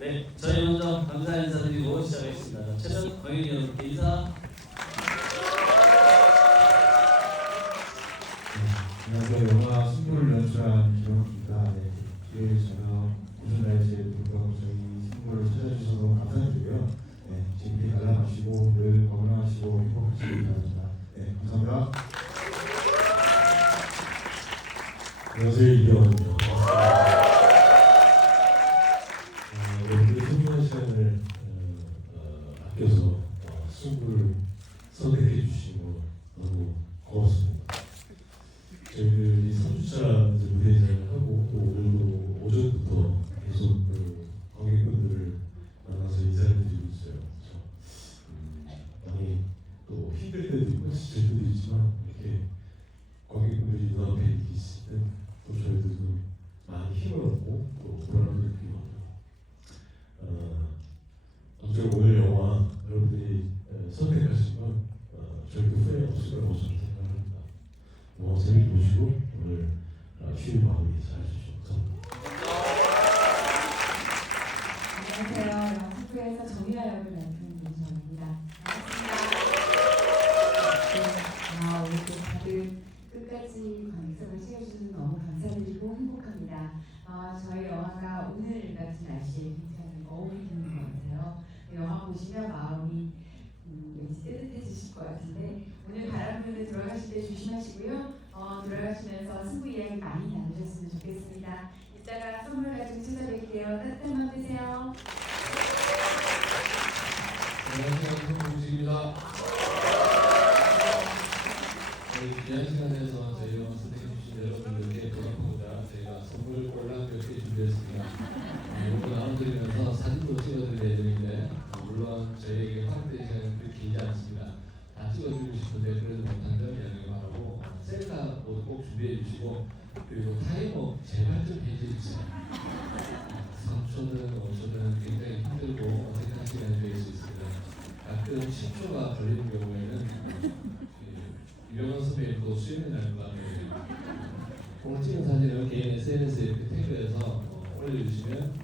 네, 저희 먼저 감사 인사드리고 시작하겠습니다. 최선 관객 여러분께 인사. 안녕하세요. 영화 승부를 연출한 김영수입니다. 네, 일요일 저녁 무슨 날씨에도 불구하고 저희 승부를 찾아주셔서 감사드리고요. 네, 재밌게 관람하시고 늘 건강하시고 행복하시길 바랍니다. 네, 감사합니다. 안녕하세요. 이병헌입니다. 어, 여러분들의 소중한 시간을 어, 어, 아껴서 어, 승부를 선택해 주시고 너무 고맙습니다. 저희들이 3주차 무대 진행을 하고 또 오늘도 오전부터 계속 그 관객분들을 만나서 인사를 드리고 있어요. 그래서 음, 많이 또 지칠 때도 있지만 이렇게 관객분들이 눈앞에 있을 때또 저희들도 많이 힘을 얻고 또 보람을 느끼고. 어, 아무쪼록 오늘 영화 여러분들이 에, 선택하신 건 어, 절대 후회 없을 거라고 저는 생각합니다. 영화 재밌게 보시고 오늘 어, 쉬는 마음이 잘해주시고 아, 저희 영화가 오늘 같은 날씨에 굉장히 어울리는 것 같아요. 영화 보시면 마음이 음, 왠지 따뜻해지실 것 같은데 오늘 바람 데 들어가실 때 조심하시고요. 어, 들어가시면서 승부 이야기 많이 나누셨으면 좋겠습니다. 이따가 선물 가지고 찾아뵐게요. 따뜻한 밤 되세요. 안녕하세요. 손동식입니다. 저희 귀한 시간에서 저희 그리고 타이머 제발 좀 해주세요. 3초는 5초는 굉장히 힘들고 어색한 시간이 될 수 있습니다. 가끔 10초가 걸리는 경우에는 그 유명한 선배님도 수염이 날것 같아요. 오늘 찍은 사진을 개인 SNS에 태그해서 어, 올려주시면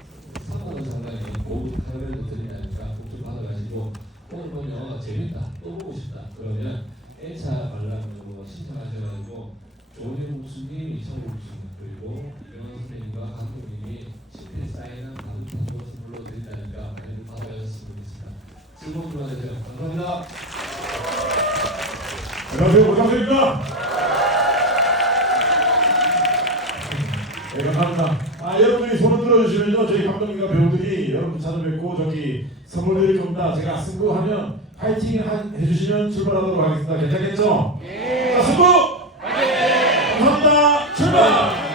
3만원 상당의 고급 카메라도 드리니까 꼭좀 받아가시고 오늘 본 영화가 재밌다, 또 보고 싶다 그러면 1차 관람으로 신청하셔가지고 조은영 목수님, 이창호 목수님 그리고 유명한 선배님과 감독님이 실패 바둑 판도 선물로 드린다니까 많이 받아가셨으면 좋겠습니다. 즐거운 주말 되세요. 감사합니다. 안녕하세요. 오장수입니다. 네, 감사합니다. 아, 여러분들이 손을 들어주시면요. 저희 감독님과 배우들이 여러분 찾아뵙고 저기 선물 드릴 겁니다. 제가 승부하면 파이팅 한- 해주시면 출발하도록 하겠습니다. 괜찮겠죠? 예. 자, 승부! Cuba!